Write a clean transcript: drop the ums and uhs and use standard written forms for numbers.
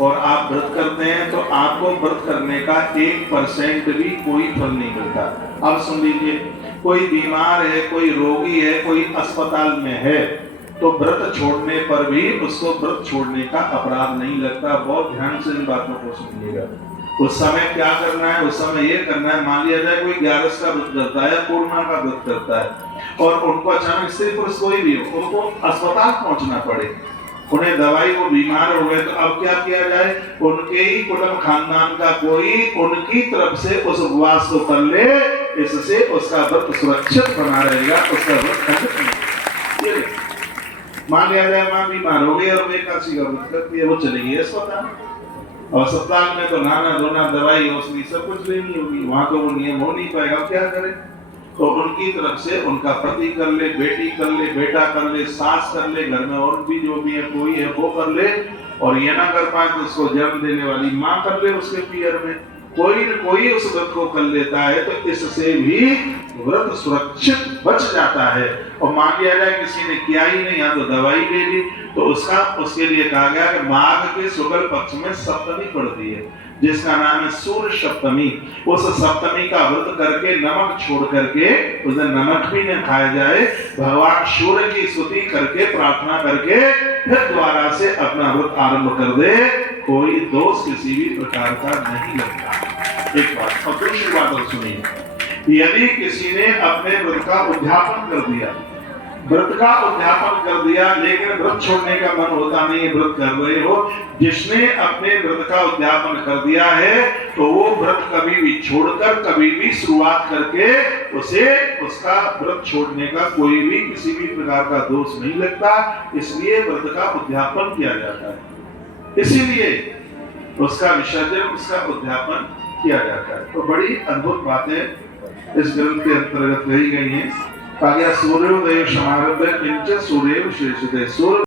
और आप व्रत करते हैं तो आपको व्रत करने का 1% भी कोई फल नहीं मिलता। अब सुन लीजिए, कोई बीमार है, कोई रोगी है, कोई अस्पताल में है, तो व्रत छोड़ने पर भी उसको व्रत छोड़ने का अपराध नहीं लगता। बहुत ध्यान से इन बातों को सुनिएगा। उस समय क्या करना है? उस समय ये करना है, मान लिया जाए कोई 11 का व्रत करता है, पूर्णिमा का व्रत करता है और उनको अचानक स्त्री पुरुष कोई भी हो, उनको अस्पताल पहुंचना पड़े, उन्हें दवाई, वो बीमार हो गए, तो अब क्या किया जाए? उनके ही कुटुंब खानदान का कोई उनकी तरफ से उस उपवास को कर ले, इससे उसका व्रत सुरक्षित बना रहेगा, उसका व्रत खंडित नहीं। मान लिया जाए मां बीमार हो गई और एकादशी का व्रत करती है, वो चलेगी अस्पताल, और अस्पताल में तो नहाना धोना, दवाई औषधि सब कुछ लेनी होगी, वहां तो वो नियम हो नहीं पाएगा, क्या करे? तो उनकी तरफ से उनका पति कर ले, बेटी कर ले, बेटा कर ले, सास कर ले, घर में और भी जो भी है कोई है वो कर ले, और ये ना कर पाए तो उसको जन्म देने वाली माँ कर ले, उसके पीयर में कोई न कोई उस व्रत को कर लेता है, तो इससे भी व्रत सुरक्षित बच जाता है। और मान लिया जाए किसी ने किया ही नहीं, यहाँ तो दवाई ले ली, तो उसके लिए कहा गया कि माघ के शुक्ल पक्ष में सप्तमी पड़ती है, जिसका नाम है सूर्य सप्तमी। उस सप्तमी का व्रत करके, नमक छोड़ करके, उस दिन नमक भी न खाया जाए, भगवान सूर्य की स्तुति करके, प्रार्थना करके फिर द्वारा से अपना व्रत आरंभ कर दे, कोई दोष किसी भी प्रकार का नहीं लगता। एक बात। और दूसरी बात और सुनिए, यदि किसी ने अपने व्रत का उद्यापन कर दिया, लेकिन व्रत छोड़ने का मन होता नहीं है, व्रत कर रहे हो, जिसने अपने व्रत का उद्यापन कर दिया है तो वो व्रत कभी भी छोड़कर, कभी भी शुरुआत करके उसे उसका व्रत छोड़ने का कोई भी किसी भी प्रकार का दोष नहीं लगता। इसलिए व्रत का उद्यापन किया जाता है, इसीलिए उसका विसर्जन, उसका उद्यापन किया जाता है। तो बड़ी अद्भुत बातें इस ग्रंथ के अंतर्गत कही गई हैं। सूर्योदय समारंभ किंच सूर्य विशेषते। सूर्य